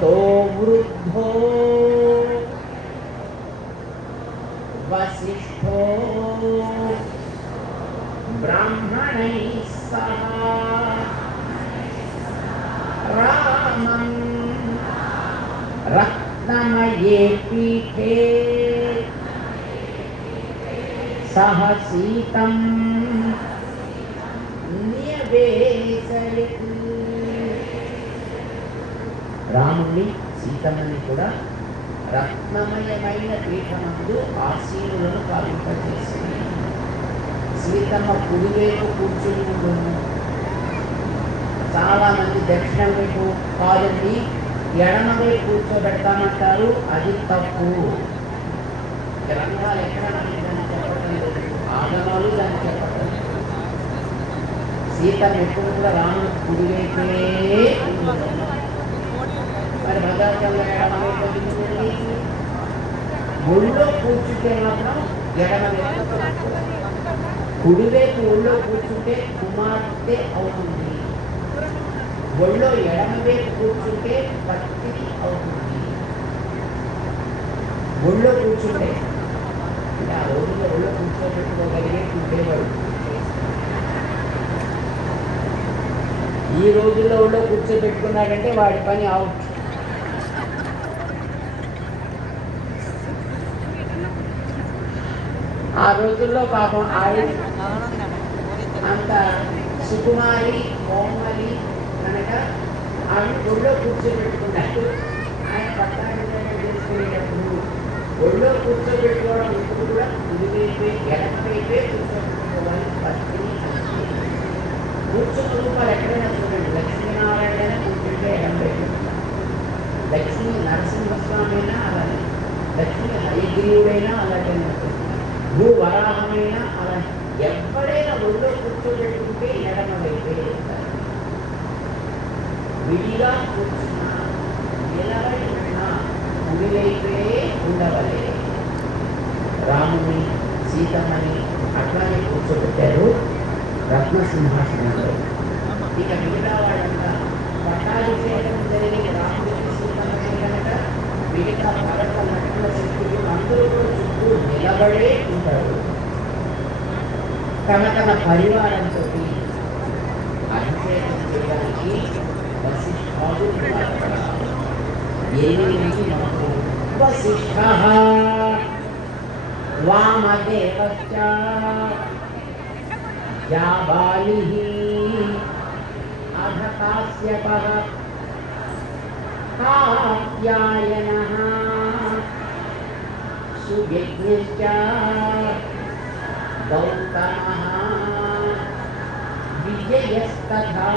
ततो वृद्धो वसिष्ठो ब्राह्मणैः सह रामं रत्नमये पीठे सह सीतं न्यवेशयत् రాముణ్ణి సీతమ్మని కూడా రత్నమయమైన పీఠమందు ఆశీనులను పాలింపజేసింది. సీతమ్మ కుడివైపు కూర్చుని ఉంటుంది చాలామంది దక్షిణ వైపు కాదండి ఎడమ కూర్చోబెడతామంటారు. అది తప్పు. గ్రంథాలు ఎక్కడ దాన్ని చెప్పటం లేదు. ఆగమాలు దాన్ని చెప్పటం సీతమ్మ ఎప్పుడు కూడా రాముడు కుడివైపే ఉంటుంది. మరి భద్రాచలంలో కూర్చుంటే మాత్రం ఎడమ కుడివైపు ఒళ్ళో కూర్చుంటే కుమార్తె అవుతుంది. ఒళ్ళో ఎడమవైపు కూర్చుంటే పత్తిని అవుతుంది. ఒళ్ళో కూర్చుంటే అంటే ఆ రోజుల్లో ఒళ్ళో కూర్చోబెట్టుకోగలిగే ఉండేవాడు ఈ రోజుల్లో ఒళ్ళో కూర్చోబెట్టుకున్నాడంటే వాడి పని అవుట్. ఆ రోజుల్లో పాపం ఆవిడ అంత సుకుమారి కోమలి కనుక ఆవిడ ఒళ్ళో కూర్చోబెట్టుకున్నట్టు ఆయన పట్టాభిషేకం చేసుకునేటప్పుడు ఒళ్ళో కూర్చోబెట్టుకోవడం ఇప్పుడు కూడా కుడివైపే ఎడమవైపే భూ వరాహమైనా అలా ఎప్పుడైనా ఒళ్ళో కూర్చోబెట్టుకుంటే ఎడమ వైపే విడిగా కూర్చున్నా నిలబడి ఉన్నా కుడి ఉండవలే. రాముని సీతమ్మని అట్లానే కూర్చోబెట్టారు రత్న సింహాసనంలో ఇక మిగతా వాళ్ళంతా పట్టాభిషేకం జరిగిన రాముడికి సీతమ్మని కనుక మిగతా ಲಗಡೆ ಇದ್ದರು ತಮ್ಮ ತಮ್ಮ ಪರಿವಾರಂತೊಟ್ಟಿ అధికారానికి వశిష్ఠాలు ఏమిటి మనకు వశిష్ఠ వామదేవశ్చ జాబాలిః అధ కాశ్యపః కాత్యాయనః गौतमः विजयस्तथा।